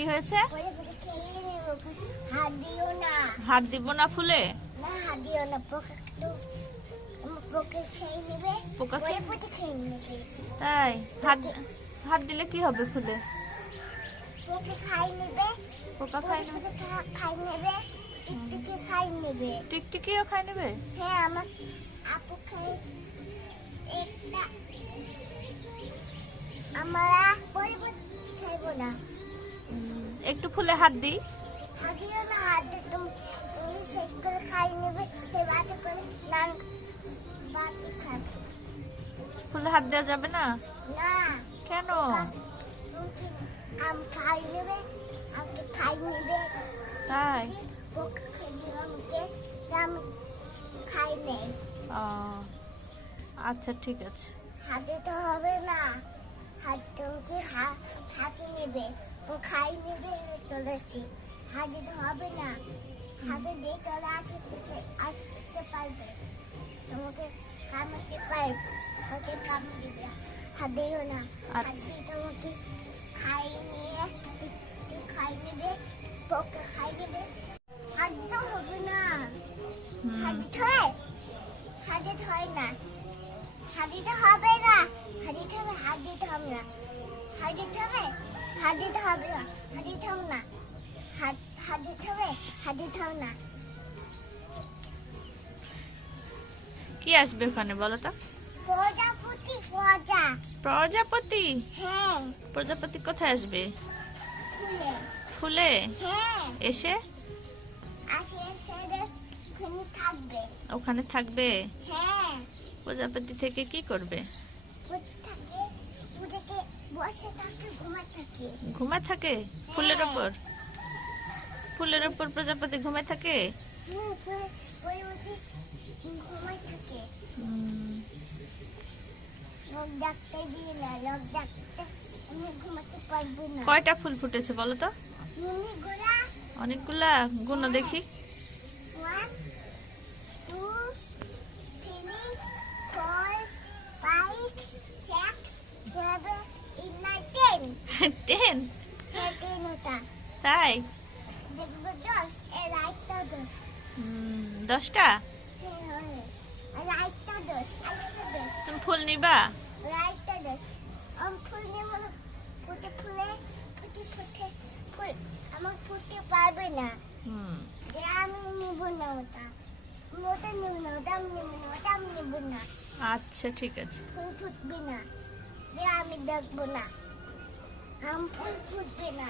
কি হয়েছে? হাত দিও না। হাত দিব না ফুলে? না, হাত দিও না, পোকা খেয়ে নেবে। পোকা খেয়ে নেবে। তাই? হাত দিলে কি হবে ফুলে? পোকা খাই নেবে। পোকা খাই নেবে? খাই নেবে। টিকটিকি খাই নেবে। টিকটিকিও খাই নেবে? হ্যাঁ, আমার আপু খাই একটা। আমরা খাইবো না। একটু ফুলে হাত দিই? হাত দিও না, হাত দিয়ে তুমি শেষ করে খাই নেবে। বাতে করে বাতে খাবে। ফুলে হাত দেওয়া যাবে না? না। কেন? তুমি আম খাই নেবে, আমাকে খাই নেবে। তাই? পোকা খেয়ে দিবে আমাকে, আমি খাই নেই। আচ্ছা ঠিক আছে। হাতে তো হবে না, হাত তুমি হাতে নেবে, ও খাই নেবে। চলেছি, হাতে তো হবে না। হাতে দিয়ে চলে আসতে পারবে, তোমাকে কামড়তে পারবে, ওকে কামড় দিবে। হাত দিও না, হাতে তোমাকে খাই নেবে, পোকা খাই নেবে। হাত দিতে হবে না, হাত দিতে হয়, হাত দিতে হয় না, হাত দিতে হবে না, হাত দিতে হবে, হাত দিতে হবে না, হাত দিতে হবে, হাত দিতে হবে না, হাত দিতে হবে না, হাত দিতে হবে, হাত দিতে হবে না। কি আসবে ওখানে বলো তো? প্রজাপতি। প্রজাপতি? হ্যাঁ। প্রজাপতি কোথায় আসবে? ফুলে। ফুলে? হ্যাঁ। এসে থাকবে। ওখানে থাকবে? হ্যাঁ। প্রজাপতি থেকে কি করবে? বসে থাকে, ঘুমায় থাকে ফুলের উপর? ফুলের উপর প্রজাপতি ঘুমায় থাকে? ঘুমায় থাকে। ঘুমাতে পারবো না। কয়টা ফুল ফুটেছে বলো তো? অনেকগুলা। গুনো দেখি। 1 2 3 4 5 6 7 8 9 10 10? হ্যাঁ, 10 ওটা। তাই? দেখবো 10, এর আরেকটা 10। 10টা? হ্যাঁ, আর আরেকটা 10, আরেকটা 10। তুমি ফুল নিবা? আরেকটা 10। ফুল নেব না, ফুল আমার ফুটতে পারবে না। যে আমি নেব না ওটা, ওটা নেব না, ওটা আমি নেব না, ওটা আমি নেব না। আচ্ছা ঠিক আছে। ফুল ফুটবে না, যে আমি দেখবো না, ফুল ফুটবে না।